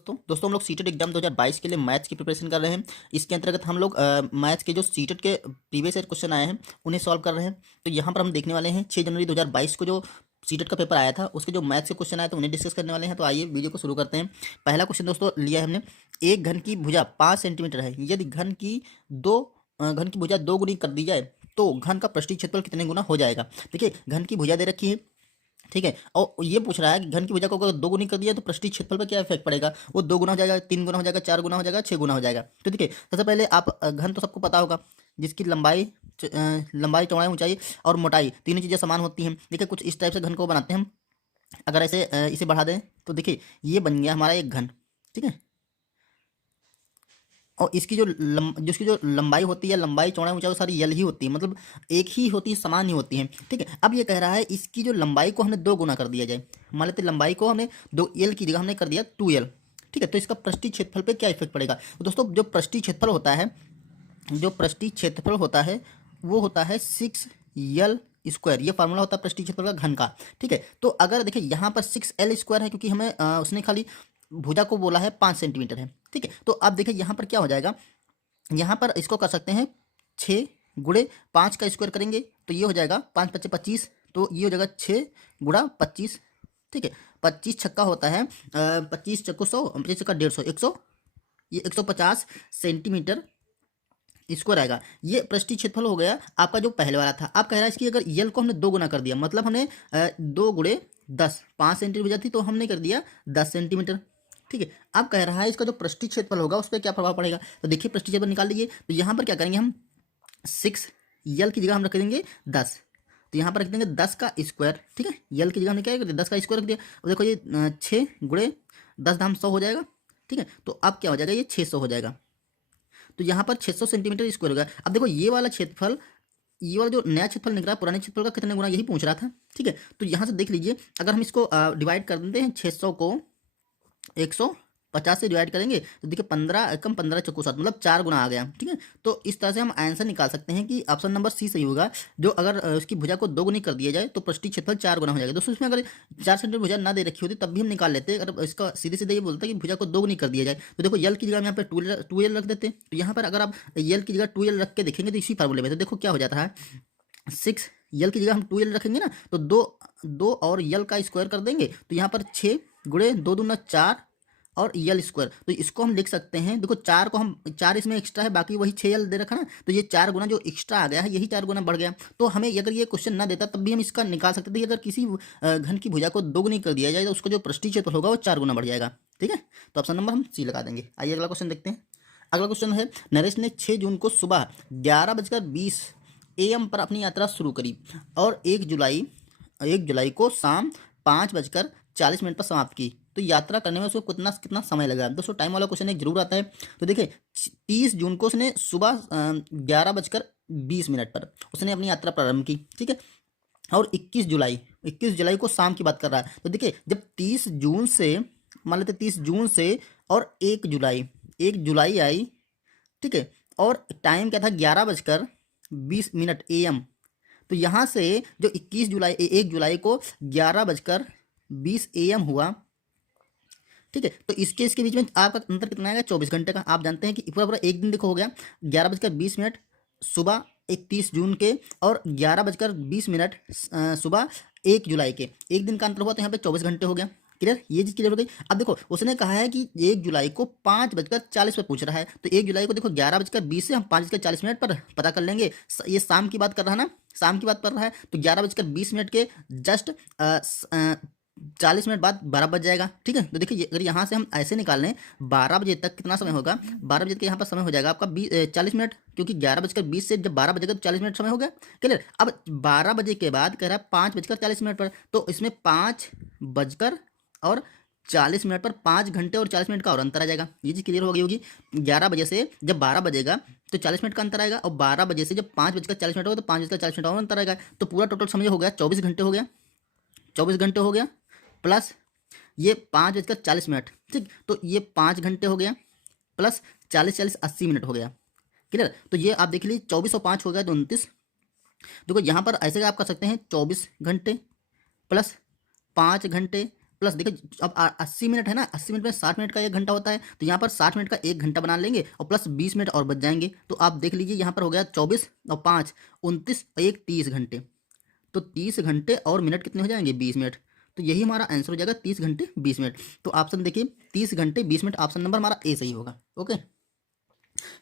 दोस्तों हम लोग सीटेट एग्जाम 2022 के लिए मैथ्स की प्रिपरेशन कर रहे हैं। इसके अंतर्गत हम लोग मैथ्स के जो सीटेट के प्रीवियस ईयर क्वेश्चन आए हैं उन्हें सॉल्व कर रहे हैं। तो यहाँ पर हम देखने वाले हैं 6 जनवरी 2022 को जो सीटेट का पेपर आया था उसके जो मैथ्स के क्वेश्चन आए थे उन्हें डिस्कस करने वाले हैं। तो आइए वीडियो को शुरू करते हैं। पहला क्वेश्चन दोस्तों लिया है हमने, एक घन की भुजा 5 सेंटीमीटर है, यदि घन की भुजा 2 गुनी कर दी जाए तो घन का पृष्ठीय क्षेत्रफल कितने गुना हो जाएगा। देखिए घन की भुजा दे रखी है, ठीक है, और ये पूछ रहा है कि घन की भुजा को अगर 2 गुनी कर दिया तो पृष्ठीय क्षेत्रफल पर क्या इफेक्ट पड़ेगा। वो 2 गुना हो जाएगा, 3 गुना हो जाएगा, 4 गुना हो जाएगा, 6 गुना हो जाएगा। तो देखिए सबसे पहले आप घन तो सबको पता होगा, जिसकी लंबाई चौड़ाई ऊंचाई और मोटाई तीनों चीज़ें समान होती हैं। देखिए कुछ इस टाइप से घन को बनाते हैं हम। अगर ऐसे इसे बढ़ा दें तो देखिए ये बन गया हमारा एक घन, ठीक है, और जिसकी जो लंबाई होती है, लंबाई चौड़ाई ऊंचाई वो सारी यल ही होती है, मतलब एक ही होती है, समान ही होती है, ठीक है। अब ये कह रहा है इसकी जो लंबाई को हमने 2 गुना कर दिया जाए। मान लेते लंबाई को हमने 2 यल की जगह हमने कर दिया 2 यल, ठीक है। तो इसका पृष्ठीय क्षेत्रफल पे क्या इफेक्ट पड़ेगा। तो दोस्तों जो पृष्ठीय क्षेत्रफल होता है वो होता है 6 यल स्क्वायर। ये फार्मूला होता है पृष्ठीय क्षेत्रफल का घन का, ठीक है। तो अगर देखिए यहाँ पर 6 L स्क्वायर है क्योंकि हमें उसने खाली भुजा को बोला है 5 सेंटीमीटर है, ठीक है। तो अब देखिए यहाँ पर क्या हो जाएगा, यहाँ पर इसको कर सकते हैं 6 × 5 का स्क्वायर करेंगे तो ये हो जाएगा 5 × 5 = 25, तो ये हो जाएगा 6 × 25, ठीक है। 25 छक्का होता है 25 चक्को 100, 25 छक्का 150, 100, ये 150 सेंटीमीटर स्क्वायर आएगा। ये पृष्ठीय क्षेत्रफल हो गया आपका जो पहले वाला था। अब कह रहा है इसकी अगर यल को हमने 2 गुना कर दिया, मतलब हमने 2 × 10 5 सेंटीमीटर भुजा थी तो हमने कर दिया 10 सेंटीमीटर, ठीक है। अब कह रहा है इसका जो पृष्ठीय क्षेत्रफल होगा उस पर क्या प्रभाव पड़ेगा। तो देखिए पृष्ठीय क्षेत्रफल निकाल लीजिए। तो यहाँ पर क्या करेंगे हम, 6 यल की जगह हम रख देंगे 10, तो यहाँ पर रख देंगे 10 का स्क्वायर, ठीक है। यल की जगह हमने क्या कर दिया 10 का स्क्वायर रख दिया। अब देखो ये 6 × 10 धाम 100 हो जाएगा, ठीक है। तो अब क्या हो जाएगा, ये 600 हो जाएगा। तो यहाँ पर 600 सेंटीमीटर स्क्वायर होगा। अब देखो ये वाला जो नया क्षेत्रफल निकला पुराने क्षेत्रफल का कितने गुना, यही पूछ रहा था, ठीक है। तो यहाँ से देख लीजिए अगर हम इसको डिवाइड कर देते हैं 600 को 150 से डिवाइड करेंगे तो देखिए 15 कम 15 चौको 7, मतलब 4 गुना आ गया, ठीक है। तो इस तरह से हम आंसर निकाल सकते हैं कि ऑप्शन नंबर सी सही होगा। जो अगर उसकी भुजा को 2 गुनी कर दिया जाए तो पृष्ठीय क्षेत्रफल 4 गुना हो जाएगा। दोस्तों इसमें अगर 4 सेंटीमीटर भुजा ना दे रखी होती तब भी हम निकाल लेते। अगर इसका सीधे सीधे ये बोलता है कि भुजा को 2 गुनी कर दिया जाए तो देखो यल की जगह हम यहाँ पर 2 यल रख देते। तो यहाँ पर अगर आप यल की जगह 2 यल रख के देखेंगे तो इसी फार्मूले में तो देखो क्या हो जाता है, 6 यल की जगह हम 2 यल रखेंगे ना तो दो और यल का स्क्वायर कर देंगे तो यहाँ पर 6 × 2 दूना 4 और यल स्क्वायर। तो इसको हम लिख सकते हैं, देखो 4 को हम 4 इसमें एक्स्ट्रा है, बाकी वही 6 यल दे रखा ना, तो ये 4 गुना जो एक्स्ट्रा आ गया है यही 4 गुना बढ़ गया। तो हमें अगर ये क्वेश्चन ना देता तब भी हम इसका निकाल सकते थे। अगर किसी घन की भुजा को 2 गुनी कर दिया जाए तो उसका जो पृष्ठीय क्षेत्रफल होगा वो 4 गुना बढ़ जाएगा, ठीक है। तो ऑप्शन नंबर हम सी लगा देंगे। आइए अगला क्वेश्चन देखते हैं। अगला क्वेश्चन है, नरेश ने 6 जून को सुबह 11:20 AM पर अपनी यात्रा शुरू करी और 1 जुलाई को शाम 5:40 पर समाप्त की, तो यात्रा करने में उसको कितना कितना समय लगा। दोस्तों टाइम वाला क्वेश्चन एक जरूर आता है। तो देखिए 30 जून को उसने सुबह 11:20 पर उसने अपनी यात्रा प्रारंभ की, ठीक है। और 21 जुलाई को शाम की बात कर रहा है। तो देखिए जब 30 जून से, मान लेते 30 जून से और 1 जुलाई आई, ठीक है, और टाइम क्या था 11:20 AM। तो यहाँ से जो 1 जुलाई को 11:20 AM हुआ, ठीक है। तो इसके बीच में आपका अंतर कितना आएगा, 24 घंटे का। आप जानते हैं कि पूरा पूरा एक दिन देखो हो गया 11:20 सुबह 31 जून के और 11:20 सुबह 1 जुलाई के, एक दिन का अंतर हुआ तो यहाँ पे 24 घंटे हो गया। क्लियर, ये चीज़ क्लियर हो गई। अब देखो उसने कहा है कि 1 जुलाई को 5:40 पर पूछ रहा है, तो 1 जुलाई को देखो 11:20 से हम 5:40 पर पता कर लेंगे। ये शाम की बात कर रहा है ना, शाम की बात कर रहा है, तो 11:20 के जस्ट 40 मिनट बाद 12 बज जाएगा, ठीक है। तो देखिए अगर यहाँ से हम ऐसे निकाल लें 12 बजे तक कितना समय होगा, 12 बजे तक यहाँ पर समय हो जाएगा आपका 40 मिनट, क्योंकि 11:20 से जब 12 बजेगा तो 40 मिनट समय हो गया। क्लियर। अब 12 बजे के बाद कह रहा है 5:40 पर, तो इसमें 5:40 पर 5 घंटे और 40 मिनट का और अंतर आ जाएगा। ये चीज़ क्लियर हो गई होगी। 11 बजे से जब 12 बजेगा तो 40 मिनट का अंतर आएगा, और 12 बजे से जब 5:40 होगा तो 5:40 और अंतर आएगा। तो पूरा टोटल समय हो गया 24 घंटे हो गया, 24 घंटे हो गया, प्लस ये 5:40, ठीक। तो ये 5 घंटे हो गया, प्लस 40 80 मिनट हो गया। क्लियर। तो ये आप देख लीजिए 24 और 5 हो गया तो 29। देखो यहाँ पर ऐसे आप कर सकते हैं 24 घंटे प्लस 5 घंटे प्लस देखिए अब 80 मिनट है ना, 80 मिनट में 60 मिनट का 1 घंटा होता है, तो यहाँ पर 60 मिनट का 1 घंटा बना लेंगे और प्लस 20 मिनट और बच जाएंगे। तो आप देख लीजिए यहाँ पर हो गया 24 और 5 29 और 1 30 घंटे। तो 30 घंटे और मिनट कितने हो जाएंगे 20 मिनट। तो यही हमारा आंसर हो जाएगा 30 घंटे 20 मिनट। तो ऑप्शन देखिए 30 घंटे 20 मिनट, ऑप्शन नंबर हमारा ए सही होगा। ओके,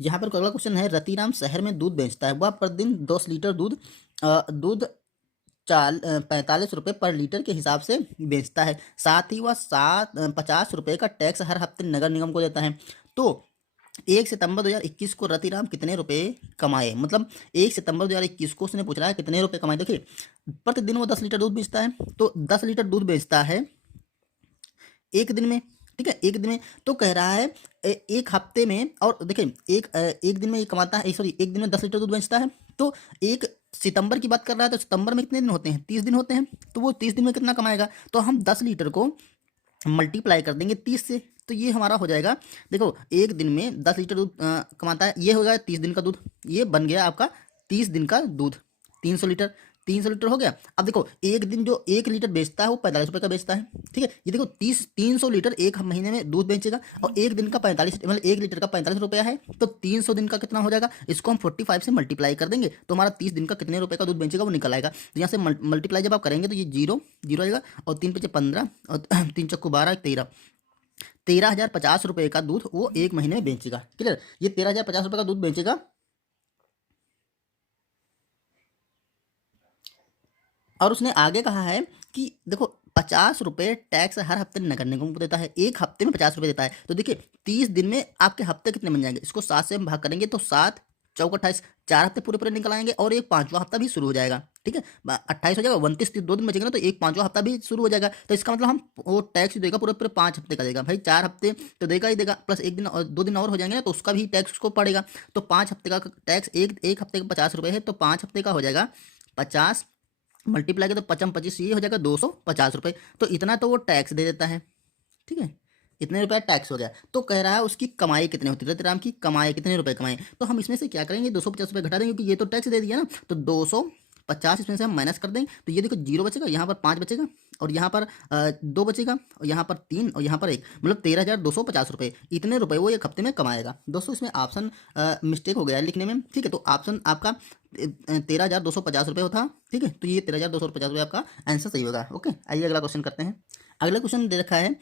यहाँ पर अगला क्वेश्चन है, रतिराम शहर में दूध बेचता है, वह प्रतिदिन 10 लीटर दूध 45 रुपये पर लीटर के हिसाब से बेचता है, साथ ही वह 50 रुपये का टैक्स हर हफ्ते नगर निगम को देता है। तो 1 सितंबर 2021 को रतिराम कितने रुपए कमाए, मतलब 1 सितंबर 2021 को उसने पूछ रहा है कितने रुपए कमाए। देखिए प्रतिदिन वो 10 लीटर दूध बेचता है, तो 10 लीटर दूध बेचता है एक दिन में, ठीक है, एक दिन में। तो कह रहा है एक हफ्ते में, और देखिए एक दिन में ये कमाता है, सॉरी एक दिन में 10 लीटर दूध बेचता है। तो 1 सितंबर की बात कर रहा है, तो सितंबर में कितने दिन होते हैं 30 दिन होते हैं, तो वो 30 दिन में कितना कमाएगा। तो हम 10 लीटर को मल्टीप्लाई कर देंगे 30 से, तो ये हमारा हो जाएगा, देखो एक दिन में 10 लीटर दूध कमाता है, ये हो गया 30 दिन का दूध, ये बन गया आपका 30 दिन का दूध 300 लीटर। 300 लीटर हो गया। अब देखो एक दिन जो 1 लीटर बेचता है वो 45 रुपये का बेचता है, ठीक है। ये देखो 300 लीटर एक महीने में दूध बेचेगा, और एक दिन का 45 मतलब 1 लीटर का 45 रुपया है, तो 300 दिन का कितना हो जाएगा, इसको हम 45 से मल्टीप्लाई कर देंगे, तो हमारा 30 दिन का कितने रुपए का दूध बेचेगा वो निकल आएगा। तो यहाँ से मल्टीप्लाई जब आप करेंगे तो ये जीरो जीरो आएगा, और 3 × 5 = 15 और 3 × 12 = 13। 13,050 रुपये का दूध वो एक महीने में बेचेगा। क्लियर, ये 13,050 रुपये का दूध बेचेगा। और उसने आगे कहा है कि देखो 50 रुपये टैक्स हर हफ्ते नगर निगम को देता है, एक हफ्ते में 50 रुपये देता है। तो देखिए 30 दिन में आपके हफ्ते कितने बन जाएंगे, इसको 7 से हम भाग करेंगे तो 7 चौक 28, 4 हफ्ते पूरे पूरे निकल आएंगे, और एक पाँचवा हफ्ता भी शुरू हो जाएगा, ठीक है। 28 हो जाएगा, 29 2 दिन बचेंगे ना, तो एक पाँचवा हफ्ता भी शुरू हो जाएगा। तो इसका मतलब हम वो टैक्स देगा पूरे पूरे 5 हफ्ते का देगा भाई, 4 हफ्ते तो देगा ही देगा, प्लस एक दिन और 2 दिन और हो जाएंगे ना, तो उसका भी टैक्स उसको पड़ेगा। तो 5 हफ्ते का टैक्स, एक हफ्ते का 50 रुपये है, तो 5 हफ्ते का हो जाएगा 50 मल्टीप्लाई के, तो 55 ये हो जाएगा 250 रुपये। तो इतना तो वो टैक्स दे देता है, ठीक है, इतने रुपया टैक्स हो गया। तो कह रहा है उसकी कमाई कितनी होती है, रतिराम की कमाई कितने रुपए कमाए। तो हम इसमें से क्या करेंगे, 250 रुपये घटा देंगे, क्योंकि ये तो टैक्स दे दिया ना, तो 250 इसमें से हम माइनस कर देंगे, तो ये देखो जीरो बचेगा, यहाँ पर 5 बचेगा, और यहाँ पर 2 बचेगा, और यहाँ पर 3, और यहाँ पर 1, मतलब 13,250 रुपये, इतने रुपए वो एक हफ्ते में कमाएगा। दोस्तों इसमें ऑप्शन मिस्टेक हो गया है लिखने में, ठीक है। तो ऑप्शन आपका 13,250 रुपये होता, ठीक है। तो ये 13,250 रुपये आपका आंसर सही होगा। ओके, आइए अगला क्वेश्चन करते हैं। अगला क्वेश्चन दे रखा है,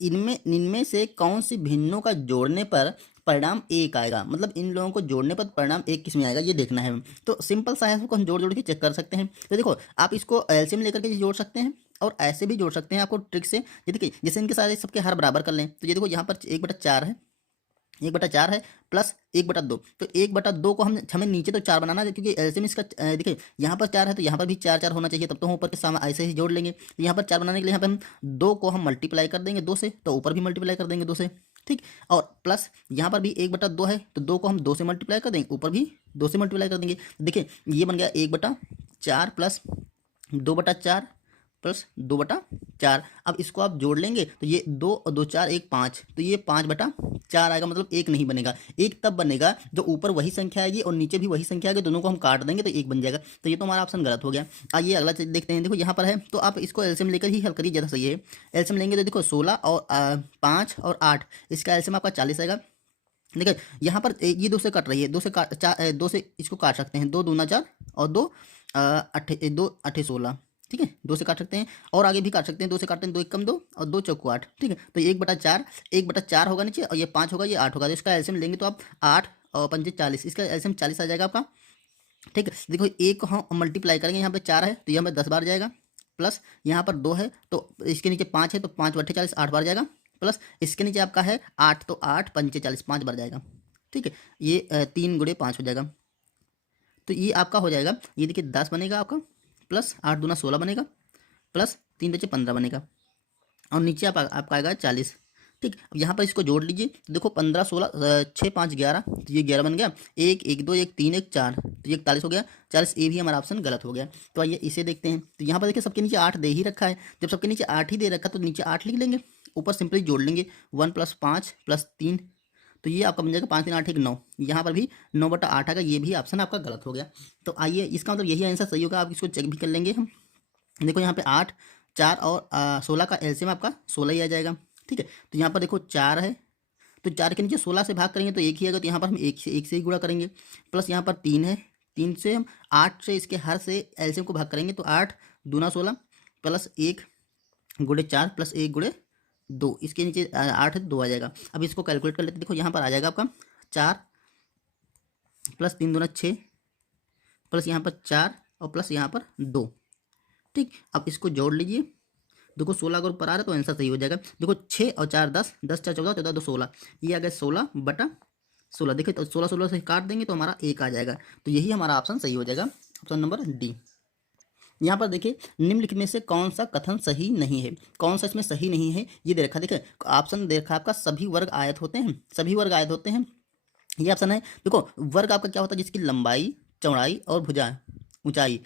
इनमें से कौन सी भिन्नों का जोड़ने पर परिणाम एक आएगा, मतलब इन लोगों को जोड़ने पर परिणाम एक किस में आएगा ये देखना है। तो सिंपल सा है, इसको हम जोड़ जोड़ के चेक कर सकते हैं। तो देखो आप इसको एलसीएम लेकर के जोड़ सकते हैं, और ऐसे भी जोड़ सकते हैं आपको ट्रिक से। ये देखिए जैसे इनके सारे सबके हर बराबर कर लें, तो ये देखो यहाँ पर 1/4 है, 1/4 है, प्लस 1/2, तो 1/2 को हमें नीचे तो 4 बनाना है, क्योंकि एलसीएम इसका देखिए यहाँ पर 4 है, तो यहाँ पर भी 4 होना चाहिए, तब तो हम ऊपर के सामने ऐसे ही जोड़ लेंगे। तो यहाँ पर 4 बनाने के लिए यहाँ पे हम 2 को हम मल्टीप्लाई कर देंगे 2 से, तो ऊपर भी मल्टीप्लाई कर देंगे 2 से, ठीक। और प्लस यहाँ पर भी 1/2 है, तो 2 को हम 2 से मल्टीप्लाई कर देंगे, ऊपर भी 2 से मल्टीप्लाई कर देंगे। देखिए ये बन गया 1/4 प्लस 2/4 प्लस 2/4। अब इसको आप जोड़ लेंगे तो ये 2 और 2 4 1 5, तो ये 5/4 आएगा, मतलब एक नहीं बनेगा। एक तब बनेगा जो ऊपर वही संख्या आएगी और नीचे भी वही संख्या आएगी, दोनों को हम काट देंगे तो एक बन जाएगा। तो ये तो हमारा ऑप्शन गलत हो गया। आइए अगला चीज देखते हैं। देखो यहाँ पर है, तो आप इसको एलसीएम लेकर ही हल करिए, ज़्यादा सही है। एलसीएम लेंगे तो देखो 16 और 5 और 8, इसका एलसीएम आपका 40 आएगा। देखिए यहाँ पर ये 2 से कट रही है, 2 से 2 से इसको काट सकते हैं, 2 दूना 4 और 2 8 16, ठीक है, 2 से काट सकते हैं, और आगे भी काट सकते हैं, 2 से काटते हैं, 2 1 2 और 2 चौको 8, ठीक है। तो 1/4 होगा नीचे, और ये 5 होगा, ये 8 होगा, तो इसका एलसीएम लेंगे तो आप 8 और 5 40, इसका एलसीएम 40 आ जाएगा आपका, ठीक है। देखो एक को हम मल्टीप्लाई करेंगे, यहाँ पे 4 है तो यहाँ पे 10 बार जाएगा, प्लस यहाँ पर 2 है तो इसके नीचे 5 है, तो 5 बट्टे 40 8 बार जाएगा, प्लस इसके नीचे आपका है 8, तो 8 पंचे 40 5 बार जाएगा, ठीक है। ये 3 × 5 हो जाएगा, तो ये आपका हो जाएगा, ये देखिए 10 बनेगा आपका, प्लस 8 दूना 16 बनेगा, प्लस 3 बचे 15 बनेगा, और नीचे आपका आएगा 40, ठीक। अब यहाँ पर इसको जोड़ लीजिए, तो देखो 15 16 6 5 11, तो ये 11 बन गया, 1 1 2 1 3 1 4, तो ये 41 हो गया। 40 ए भी हमारा ऑप्शन गलत हो गया। तो आइए इसे देखते हैं। तो यहाँ पर देखिए सबके नीचे 8 दे ही रखा है, जब सबके नीचे 8 ही दे रखा है तो नीचे 8 लिख लेंगे, ऊपर सिंपली जोड़ लेंगे 1 + 5 + 3, तो ये आपका बन जाएगा 5 3 8 1 9। यहाँ पर भी 9/8 आएगा, ये भी ऑप्शन आपका गलत हो गया। तो आइए इसका मतलब यही आंसर सही होगा, आप इसको चेक भी कर लेंगे हम। देखो यहाँ पे 8 4 और 16 का एलसीएम आपका 16 ही आ जाएगा। ठीक है, तो यहाँ पर देखो 4 है, तो 4 के नीचे 16 से भाग करेंगे तो एक ही आएगा, तो यहाँ पर हम एक से ही गुणा करेंगे। प्लस यहाँ पर 3 है, 3 से हम 8 से इसके हर से एलसीएम को भाग करेंगे तो 8 दूना 16 प्लस 1 गुणे 4 प्लस 1 गुणे 2, इसके नीचे 8 है 2 आ जाएगा। अब इसको कैलकुलेट कर लेते हैं। देखो यहाँ पर आ जाएगा आपका 4 प्लस 3 दूना 6 प्लस यहाँ पर 4 और प्लस यहाँ पर 2। ठीक, अब इसको जोड़ लीजिए। देखो 16 अगर ऊपर आ रहा है तो आंसर सही हो जाएगा। देखो 6 और 4 10, 10 4 14, 14 2 16, ये आ गया 16/16। देखिए तो 16 से काट देंगे तो हमारा 1 आ जाएगा। तो यही हमारा ऑप्शन सही हो जाएगा, ऑप्शन नंबर डी। यहाँ पर देखिए निम्नलिखित में से कौन सा कथन सही नहीं है, कौन सा इसमें सही नहीं है ये दे रखा। देखिए ऑप्शन दे रखा आपका सभी वर्ग आयत होते हैं, सभी वर्ग आयत होते हैं, ये ऑप्शन है। देखो वर्ग आपका क्या होता है, जिसकी लंबाई चौड़ाई और भुजा ऊंचाई,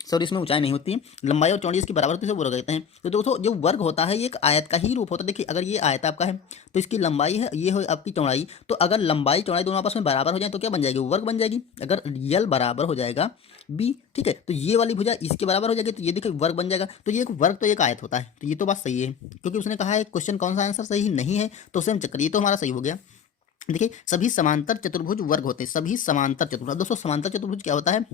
सॉरी इसमें ऊंचाई नहीं होती है, लंबाई और चौड़ाई इसकी बराबर होती है, वो वर्ग कहते हैं। तो दोस्तों जो वर्ग होता है ये एक आयत का ही रूप होता है। देखिए अगर ये आयत आपका है तो इसकी लंबाई है, ये हो आपकी चौड़ाई, तो अगर लंबाई चौड़ाई दोनों आपस में बराबर हो जाए तो क्या बन जाएगी, वर्ग बन जाएगी। अगर यल बराबर हो जाएगा बी, ठीक है, तो ये वाली भुजा इसके बराबर हो जाएगी, तो ये देखिए वर्ग बन जाएगा। तो ये एक वर्ग तो एक आयत होता है, तो ये तो बात सही है, क्योंकि उसने कहा है क्वेश्चन कौन सा आंसर सही नहीं है, तो उसे हम चेक करिए, तो हमारा सही हो गया। देखिए सभी समांतर चतुर्भुज वर्ग होते हैं, सभी समांतर चतुर्भुज। दोस्तों समांतर चतुर्भुज क्या होता है,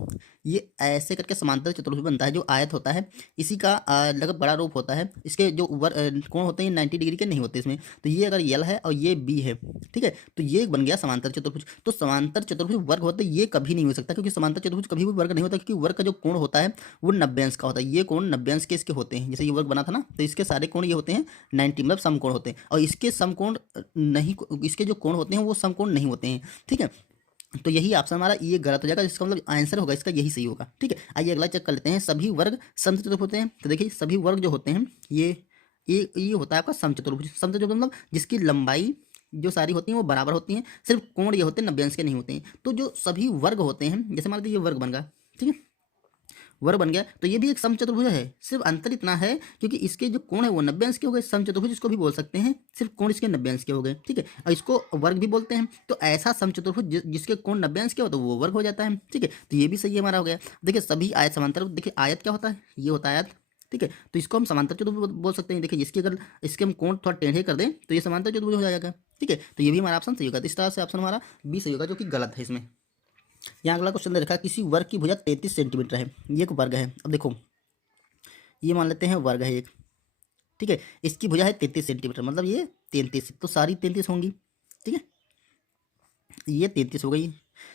ये ऐसे करके समांतर चतुर्भुज बनता है, जो आयत होता है इसी का लगभग बड़ा रूप होता है। इसके जो कोण होते हैं 90 डिग्री के नहीं होते इसमें। तो ये अगर यल है और ये बी है, ठीक है, तो ये बन गया समांतर चतुर्भुज। तो समांतर चतुर्भुज वर्ग होते हैं, ये कभी नहीं हो सकता, क्योंकि समांतर चतुर्भुज कभी भी वर्ग नहीं होता, क्योंकि वर्ग का जो कोण होता है वो 90 अंश का होता है। ये कोण 90 अंश के इसके होते हैं, जैसे ये वर्ग बना था ना, तो इसके सारे कोण ये होते हैं 90, मतलब समकोण होते हैं। और इसके समकोण नहीं, इसके जो कोण होते हैं वो समकोण नहीं होते हैं। ठीक है, तो यही ऑप्शन हमारा ये गलत हो जाएगा, जिसका मतलब आंसर होगा इसका यही सही होगा। ठीक है, आइए अगला चेक कर लेते हैं। सभी वर्ग समचतुर्भुज होते हैं, तो देखिए सभी वर्ग जो होते हैं ये होता है आपका समचतुर्भुज। समचतुर्भुज मतलब जिसकी लंबाई जो सारी होती हैं वो बराबर होती हैं, सिर्फ कोण ये होते हैं 90 अंश के नहीं होते हैं। तो जो सभी वर्ग होते हैं, जैसे मान लीजिए ये वर्ग बन गया, ठीक है, वर्ग बन गया, तो ये भी एक समचतुर्भुज है। सिर्फ अंतर इतना है क्योंकि इसके जो कोण है वो 90 अंश के हो गए, समचतुर्भुज इसको भी बोल सकते हैं, सिर्फ कोण इसके 90 अंश के हो गए। ठीक है, और इसको वर्ग भी बोलते हैं। तो ऐसा समचतुर्भुज जिसके कोण 90 अंश के हो तो वो वर्ग हो जाता है। ठीक है, तो ये भी सही हमारा हो गया। देखिए सभी आयत समांतर, देखिए आयत क्या होता है, ये होता है आयत। ठीक है, तो इसको हम समांतर चतुर्भुज बोल सकते हैं। देखिए जिसके अगर इसके हम कोण थोड़ा टेढ़े कर दें तो ये समांतर चतुर्भुज हो जाएगा। ठीक है, तो ये भी हमारा ऑप्शन सही होगा। तो इस तरह से ऑप्शन हमारा बी सही होगा, जो कि गलत है इसमें। यहाँ अगला क्वेश्चन दे रखा है, किसी वर्ग की भुजा 33 सेंटीमीटर है, ये एक वर्ग है। अब देखो ये मान लेते हैं वर्ग है एक, ठीक है, इसकी भुजा है 33 सेंटीमीटर, मतलब ये 33, तो सारी 33 होंगी। ठीक है, ये 33 हो गई।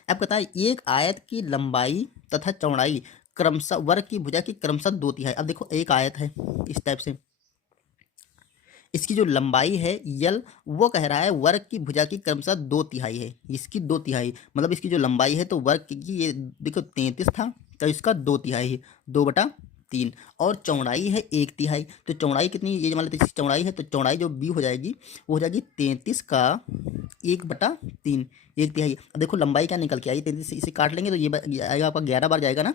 अब कहता है एक आयत की लंबाई तथा चौड़ाई क्रमशः वर्ग की भुजा की क्रमशः 2/3। अब देखो एक आयत है इस टाइप से, इसकी जो लंबाई है यल, वो कह रहा है वर्ग की भुजा की क्रमशः 2/3 है, इसकी 2/3, मतलब इसकी जो लंबाई है तो वर्ग की ये देखो 33 था, तो इसका 2/3 है, 2/3, और चौड़ाई है 1/3। तो चौड़ाई कितनी, ये मान लेते हैं चौड़ाई है, तो चौड़ाई जो बी हो जाएगी वो हो जाएगी 33 का 1/3, 1/3। अब देखो लंबाई क्या निकल के आई, 33 से इसे काट लेंगे तो ये आएगा आपका 11 बार जाएगा ना।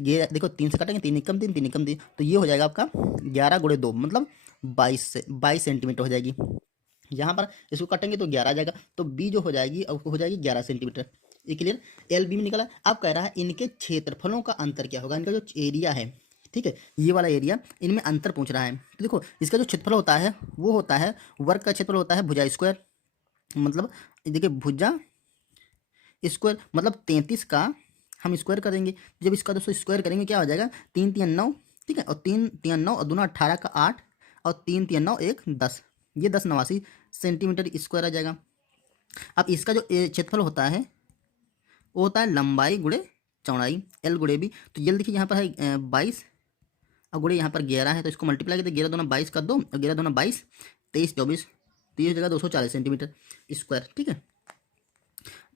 ये देखो 3 से काटेंगे, 3 एकम 3, 3 एकम 3, तो ये हो जाएगा आपका 11 गुणे 2, मतलब 22 सेंटीमीटर हो जाएगी। यहाँ पर इसको काटेंगे तो 11 आ जाएगा, तो बी जो हो जाएगी अब हो जाएगी 11 सेंटीमीटर। ये क्लियर, एल बी में निकला। अब कह रहा है इनके क्षेत्रफलों का अंतर क्या होगा, इनका जो एरिया है, ठीक है, ये वाला एरिया, इनमें अंतर पूछ रहा है। तो देखो इसका जो क्षेत्रफल होता है वो होता है, वर्ग का क्षेत्रफल होता है भुजा स्क्वायर, मतलब देखिए भुजा स्क्वायर मतलब 33 का हम स्क्वायर करेंगे। जब इसका दोस्तों स्क्वायर करेंगे क्या हो जाएगा, 3 3 9, ठीक है, और 3 3 9 और दूना 18 का 8, और 3 3 9 1 10, ये 10 89 सेंटीमीटर स्क्वायर आ जाएगा। अब इसका जो क्षेत्रफल होता है वो होता है लंबाई गुणे चौड़ाई, एल गुणे बी। तो ये देखिए यहाँ पर है 22 और गुणे यहाँ पर 11 है, तो इसको मल्टीप्लाई करते 11 दूना 22 का 2 और 11 दूना 22, 23 24, तो ये हो जाएगा 240 सेंटीमीटर स्क्वायर। ठीक है,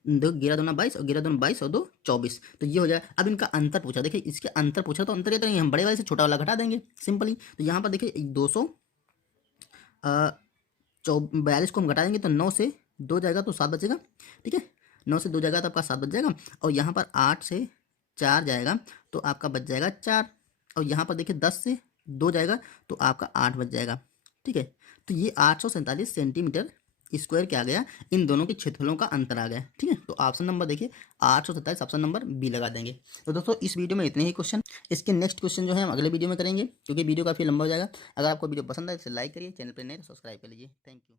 दो 11 दूना 22 और 11 दूना 22 और 2 24, तो ये हो जाएगा। अब इनका अंतर पूछा, देखिए इसके अंतर पूछा तो अंतर क्या करेंगे, हम बड़े वाले से छोटा वाला घटा देंगे सिंपली। तो यहाँ पर देखिए 242 को हम घटा देंगे तो 9 से 2 जाएगा तो 7 बचेगा। ठीक है, 9 से 2 जाएगा तो आपका 7 बच जाएगा, और यहाँ पर 8 से 4 जाएगा तो आपका बच जाएगा 4, और यहाँ पर देखिए 10 से 2 जाएगा तो आपका 8 बच जाएगा। ठीक है, तो ये 847 सेंटीमीटर स्क्वायर क्या आ गया, इन दोनों के क्षेत्रफलों का अंतर आ गया। ठीक है, तो ऑप्शन नंबर देखिए 827, ऑप्शन नंबर बी लगा देंगे। तो दोस्तों इस वीडियो में इतने ही क्वेश्चन, इसके नेक्स्ट क्वेश्चन जो है हम अगले वीडियो में करेंगे, क्योंकि वीडियो काफ़ी लंबा हो जाएगा। अगर आपको वीडियो पसंद आए तो लाइक करिए, चैनल पर नए तो सब्सक्राइब कर लीजिए। Thank you.